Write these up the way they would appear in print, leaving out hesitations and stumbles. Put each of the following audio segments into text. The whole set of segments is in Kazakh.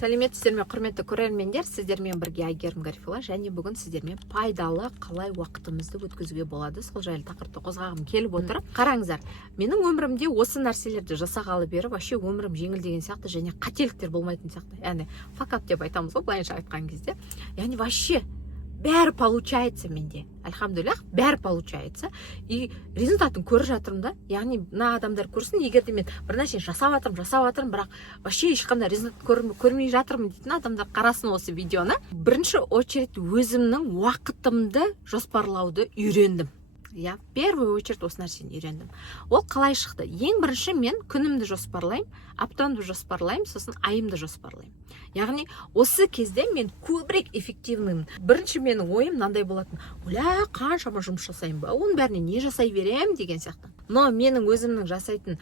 Сәлеметсіздер ме, құрметті көрермендер, сіздермен бірге Айгерім Гарифолла, және бүгін сіздермен пайдалы қалай уақытымызды өткізуге болады, сол жайлы тақырыпты қозғағым келіп отыр. Қараңыздар, менің өмірімде осы нәрселерді жасағалы бері вообще өмірім жеңіл деген сияқты, және қателіктер болмайтын сияқты. Яғни факап деп айтамыз ғой, былайша айтқан кезде. Яғни вообще бәрі получается менде. Альхамдулиллах, бәрі получается. И результатын көріп жатырмын да. Яғни мына адамдар көрсін, егер де мен бір нәрсе жасап жатырмын, бірақ вообще ешқандай результат көрмей жатырмын дейтін адамдар қарасын осы видеоны. Бірінші очередь өзімнің уақытымды жоспарлауды үйрендім. Я в первую очередь осы нәрсені үйрендім. Ол қалай шықты? Ең бірінші мен күнімді жоспарлаймын, аптамды жоспарлаймын, сосын айымды жоспарлаймын. Яғни осы кезде мен көбірек эффективнымын. Бірінші менің ойым мынандай болатын: оля, қаншама жұмыс жасаймын ба? Оның бәріне не жасай берем деген сияқты. Но менің өзімнің жасайтын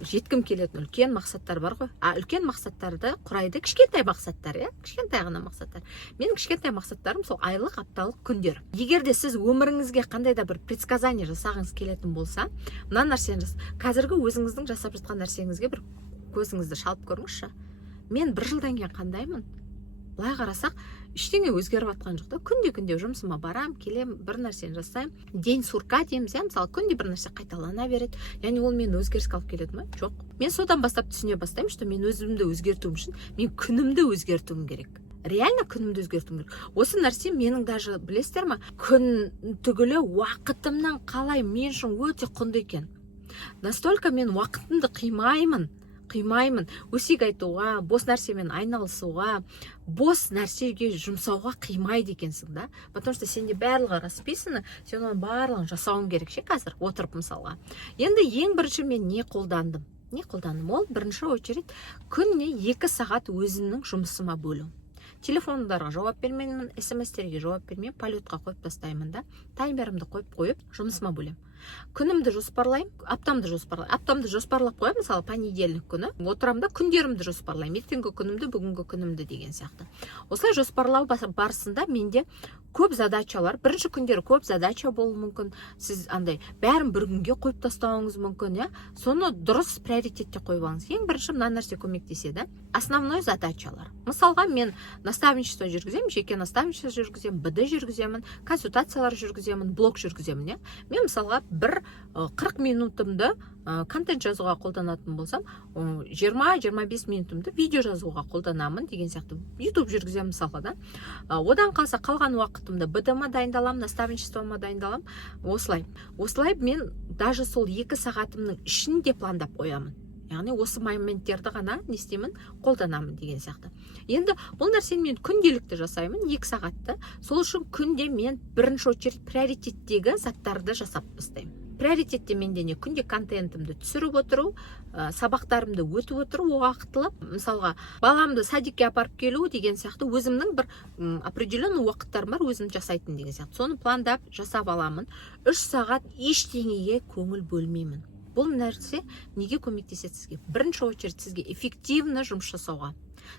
жеткім келетін үлкен мақсаттар бар ғой. Үлкен мақсаттарды құрайды кішкентай мақсаттар, кішкентай ғана мақсаттар. Менің кішкентай мақсаттарым сол айлық, апталық, күндер. Егер де сіз өміріңізге қандай да бір предсказание жасағыңыз келетін болса, мына нәрсені қазіргі өзіңіздің жасап жатқан нәрсеңізге бір көзіңізді шалып көріңізші. Мен бір жылдан кейін қандаймын? Былай қарасақ, ештеңе өзгеріп жатқан жоқ та. Күнде жұмысыма барам, келем, бір нәрсені жасаймын. День сурка дейміз, мысалы, күнде бір нәрсе қайталана береді. Яғни ол мені өзгеріске алып келеді ме? Жоқ. Мен содан бастап түсіне бастаймын, что мен өзімді өзгертуім үшін мен күнімді өзгертуім керек. Реально күнімді өзгертуім керек. Осы нәрсе менің даже, білесіздер ме, күн түгілі уақытымнан қалай мен үшін өте құнды екен. Настолько мен уақытымды қимаймын, өсек айтуға, бос нәрсемен айналысуға, бос нәрсеге жұмсауға қимайды екенсің да. Потому что сенде барлығы расписаны, сен оның барлығын жасауың керек ше қазір, отырып мысалға. Енді ең бірінші мен не қолдандым? Ол бірінші очередь күніне 2 сағат өзімнің жұмысыма бөлу. Телефондарға жауап бермеймін, смс-терге жауап бермеймін, полетқа қойып тастаймын да, таймерімді қойып жұмысыма бөлем. Күнімді жоспарлаймын, аптамды жоспарлап қоямын, мысалы понедельник күні отырамын да күндерімді жоспарлаймын, ертеңгі күнімді, бүгінгі күнімді деген сияқты. Осылай жоспарлау барысында менде көп задачалар, бірінші күндері көп задача болуы мүмкін, сіз андай бәрін бір күнге қойып тастауыңыз мүмкін, соны дұрыс приоритетте қойып алыңыз. Ең бірінші мына нәрсе көмектеседі, основной задачалар. Мысалға мен наставничество жүргіземін, жеке наставничество жүргіземін, БД жүргіземін, консультациялар жүргіземін, блог жүргіземін. Мен мысалға 40 минутымды контент жазуға қолданатын болсам, 20-25 минутымды видео жазуға қолданамын деген сияқты. YouTube жүргіземін мысалға да. Одан қалса қалған уақытымды БД-ма дайындаламын, наставничествома дайындаламын. Осылай мен даже сол 2 сағатымның ішінде пландап қоямын. Яғни осы моменттерді ғана не істеймін, қолданамын деген сияқты. Енді бұл нәрсені мен күнделікті жасаймын, 2 сағатты. Сол үшін күнде мен бірінші очередь приоритеттегі заттарды жасап бастаймын. Приоритетте менде не? Күнде контентімді түсіріп отыру, сабақтарымды өтіп отыру уақытылы. Мысалға, баламды садикке апарып келу деген сияқты өзімнің бір определенный уақыттарым бар, өзім жасайтын деген сияқты. Соны пландап жасап аламын. 3 сағат ештеңеге көңіл бөлмеймін. Бұл нәрсе неге көмектеседі сізге? Бірінші очередь сізге эффективны жұмыс жасауға.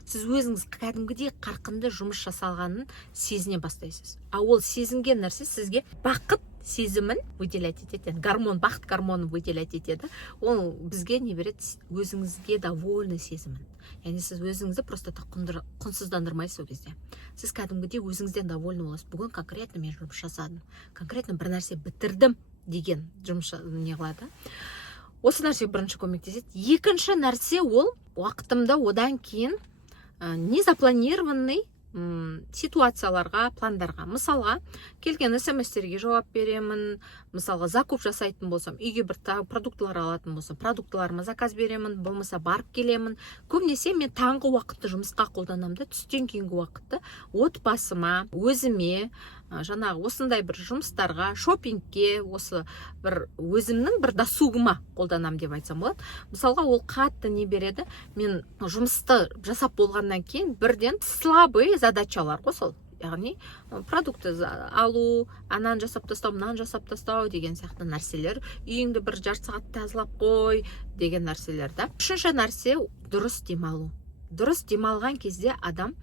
Сіз өзіңіз кәдімгідей қарқынды жұмыс жасалғанын сезіне бастайсыз. Ол сезінген нәрсе сізге бақыт сезімін выделять етеді. Бақыт гормонын выделять етеді. Ол бізге не береді? Өзіңізге довольны сезімін. Яғни сіз өзіңізді просто құнсыздандырмайсыз ол кезде. Сіз кәдімгідей өзіңізден довольны боласыз. Бүгін конкретно мен жұмыс жасадым. Конкретно бір нәрсе бітірдім деген жұмыс не қылады. Осы нәрсе бірінші көмектеседі. Екінші нәрсе ол уақытымда одан кейін незапланированный ситуацияларға, пландарға. Мысалға, келген смс-терге жауап беремін, мысалға закуп жасайтын болсам, үйге бір продуктылар алатын болсам, продуктыларыма заказ беремін, болмаса барып келемін. Көбінесе мен таңғы уақытты жұмысқа қолданамын да, түстен кейінгі уақытты отбасыма, өзіме, жаңағы осындай бір жұмыстарға, шопингке, осы бір өзімнің бір досугыма қолданам деп айтсам болады. Мысалға, ол қатты не береді? Мен жұмысты жасап болғаннан кейін бірден слабый задачалар ғой сол. Яғни продукты алу, анан жасап тастау, мынан жасап тастау деген сияқты нәрселер. Үйіңді бір жарты сағат тазалап қой деген нәрселер да. Үшінші нәрсе дұрыс демалу. Дұрыс демалған кезде адам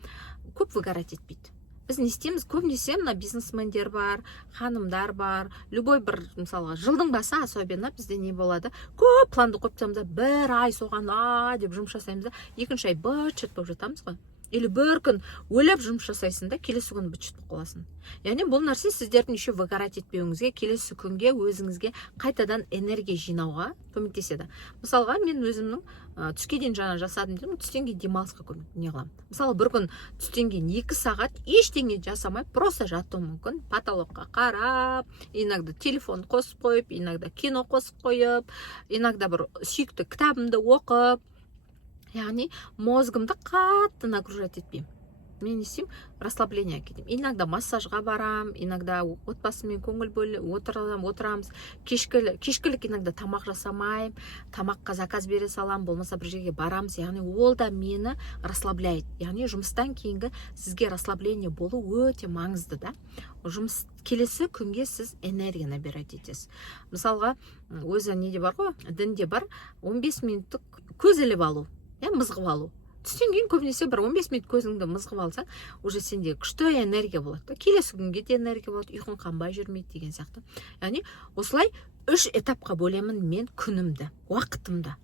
көп выгорать етпейді. Біз не істейміз? Көбінесе мына бизнесмендер бар, ханымдар бар, любой бір, мысалға, жылдың басы особенно бізде не болады? Көп планды қойып тастаймыз да, бір ай соған деп жұмыс жасаймыз да, екінші ай быт-шыт болып жатамыз ғой. или бір күн ойлап жұмыс жасайсың да келесі күні быт шыт болып қаласың. Яғни бұл нәрсе сіздердің еще выгорать етпеуіңізге, келесі күнге өзіңізге қайтадан энергия жинауға көмектеседі. Мысалға мен өзімнің түске дейін жаңа жасадым дедім, түстен кейін демалысқа не қыламын. Мысалы бір күн түстен кейін 2 сағат ештеңе жасамай просто жатуым мүмкін. Потолокқа қарап, иногда телефон қосып қойып, иногда кино қосып қойып, иногда бір сүйікті кітабымды оқып, яғни мозгымды қатты нагружать етпеймін. Мен не істеймін? Расслабление кетемін. Иногда массажға барам, иногда отбасымен көңіл бөліп отырамыз. Кешкілік иногда тамақ жасамайым, тамаққа заказ бере салам, болмаса бір жерге барамыз. Яғни ол да мені расслабляет. Яғни жұмыстан кейінгі сізге расслабление болу өте маңызды да. Жұмыс келесі күнге сіз энергия набирать етесіз. Мысалға, өзі неде бар ғой, дінде бар, 15 минуттық көз іліп алу, мызғып алу. Түстен кейін көбінесе бір 15 минут көзіңді мызғып алсаң, уже сенде күшті энергия болады. Келесі күнге де энергия болады, ұйқың қанбай жүрмейді деген сияқты. Яғни осылай 3 этапқа бөлемін мен күнімді, уақытымды.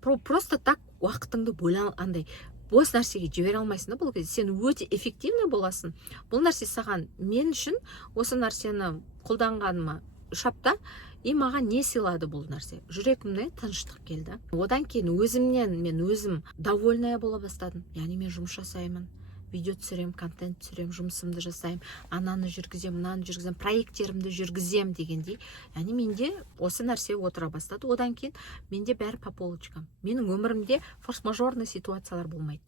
Просто так уақытыңды андай бос нәрсеге жібере алмайсың да, бұл кезде сен өте эффективный боласың. Бұл нәрсе саған мен үшін осы нәрсені қолданғаныма 3 апта и маған не сыйлады бұл нәрсе? Жүрегімде тыныштық келді. Одан кейін мен өзім довольная бола бастадым. Яғни мен жұмыс жасаймын, видео түсірем, контент түсірем, жұмысымды жасаймын, ананы жүргізем, мынаны жүргізем, проекттерімді жүргізем дегендей. Яғни менде осы нәрсе отыра бастады. Одан кейін менде бәрі по полочкам. Менің өмірімде форс-мажорный ситуациялар болмайды.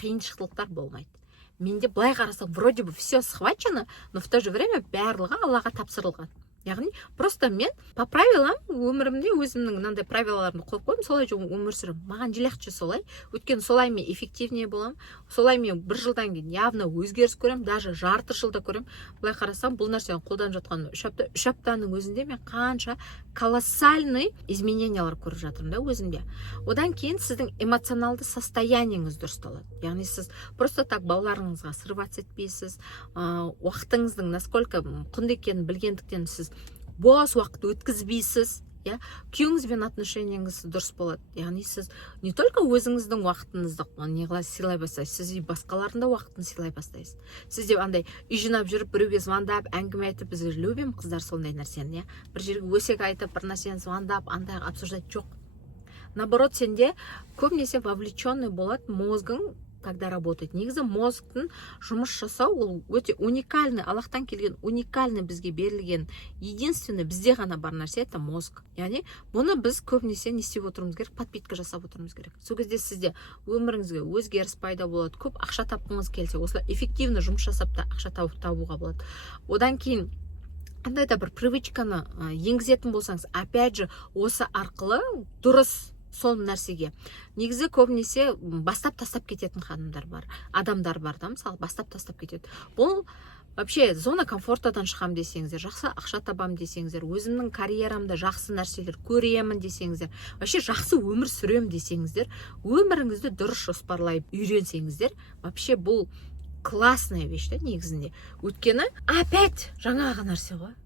Қиыншылықтар болмайды. Менде былай қарасам, вроде бы все схвачено, но в то же время барлығы Аллаға тапсырылған. Яғни просто мен по правилам өмірімде өзімнің мынандай правилаларымды қойып қойдым, солай өмір сүремін. Маған желақшы солай. Өйткені солай мен эффективнее боламын. Солай мен 1 жылдан кейін явно өзгеріс көремін, даже жарты жылда көремін. Былай қарасам, бұл нәрсені қолданып жатқан 3 аптаның өзінде мен қанша колоссальный изменениялар көріп жатырмын да өзімде. Одан кейін сіздің эмоционалды состояниеңіз дұрысталады. Яғни сіз просто так балаларыңызға срываться етпейсіз, уақытыңыздың насколько құнды екенін білгендіктен сіз бос уақыт өткізбейсіз, күйеуіңізбен отношениеңіз дұрыс болады. Яғни сіз не только өзіңіздің уақытыңызды сыйлай бастайсыз, сіз басқалардың да уақытын сыйлай бастайсыз. Сіз де андай үй жинап жүріп, біреуге звондап, әңгіме айтып, біз любим қыздар сондай нәрсені, бір жерге өсек айтып, бір нәрсені звондап, андай обсуждать жоқ. Наоборот, сенде көбінесе вовлеченный болады мозгың, когда работает. Негізі мозгтың жұмыс жасау ол өте уникальный, Аллахтан келген уникальный бізге берілген единственный бізде ғана бар нәрсе это мозг. Яғни бұны біз көбінесе не істеп отыруымыз керек, подпитка жасап отыруымыз керек. Сол кезде сізде өміріңізге өзгеріс пайда болады, көп ақша тапқыңыз келсе, осылай эффективно жұмыс жасап та ақша табуға болады. Одан кейін қандай да бір привычканы енгізетін болсаңыз, опять же, осы арқылы дұрыс сол нәрсеге. Негізі көбінесе бастап тастап кететін адамдар бар да, мысалы бастап тастап кетеді. Бұл вообще зона комфортадан шығам десеңіздер, жақсы ақша табам десеңіздер, өзімнің карьерамда жақсы нәрселер көремін десеңіздер, вообще жақсы өмір сүрем десеңіздер, өміріңізді дұрыс жоспарлай үйренсеңіздер, вообще бұл классная вещь да негізінде. Өйткені опять жаңағы нәрсе ғой.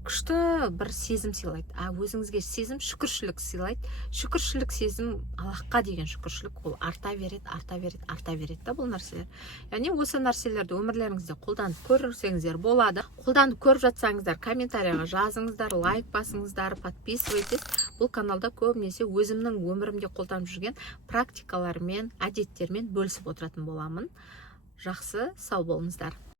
Күшті бір сезім сыйлайды. Өзіңізге сезім шүкіршілік сыйлайды. Шүкіршілік сезім, Аллахқа деген шүкіршілік, ол арта береді да бұл нәрселер. Яғни осы нәрселерді өмірлеріңізде қолданып көрсеңіздер болады. Қолданып көріп жатсаңыздар, комментарияға жазыңыздар, лайк басыңыздар, подписывайтесь. Бұл каналда көбінесе өзімнің өмірімде қолданып жүрген практикалармен, әдеттермен бөлісіп отыратын боламын. Жақсы, сау болыңыздар.